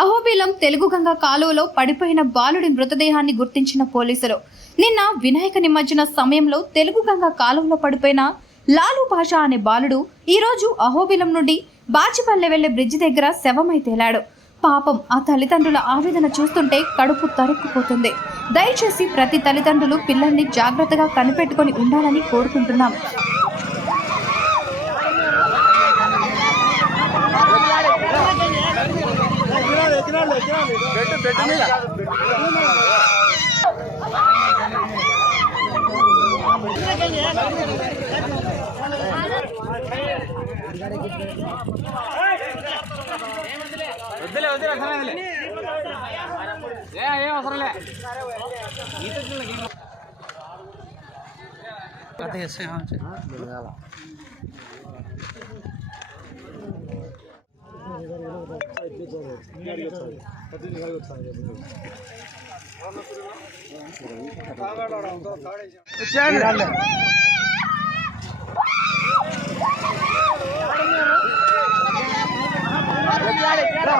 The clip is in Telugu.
అహోబిలం తెలుగుగంగ కాలువలో పడిపోయిన బాలుడి మృతదేహాన్ని గుర్తించిన పోలీసులు నిన్న వినాయక నిమజ్జన సమయంలో తెలుగుగంగ కాలువలో పడిపోయిన లాలు భాషా అనే బాలుడు ఈ రోజు అహోబిలం నుండి బాచిపల్లె వెళ్లే బ్రిడ్జి దగ్గర శవమై తేలాడు. పాపం ఆ తల్లిదండ్రుల ఆవేదన చూస్తుంటే కడుపు తరుక్కుపోతుంది. దయచేసి ప్రతి తల్లిదండ్రులు పిల్లల్ని జాగ్రత్తగా కనిపెట్టుకొని ఉండాలని కోరుకుంటున్నాం. ఎక్కడ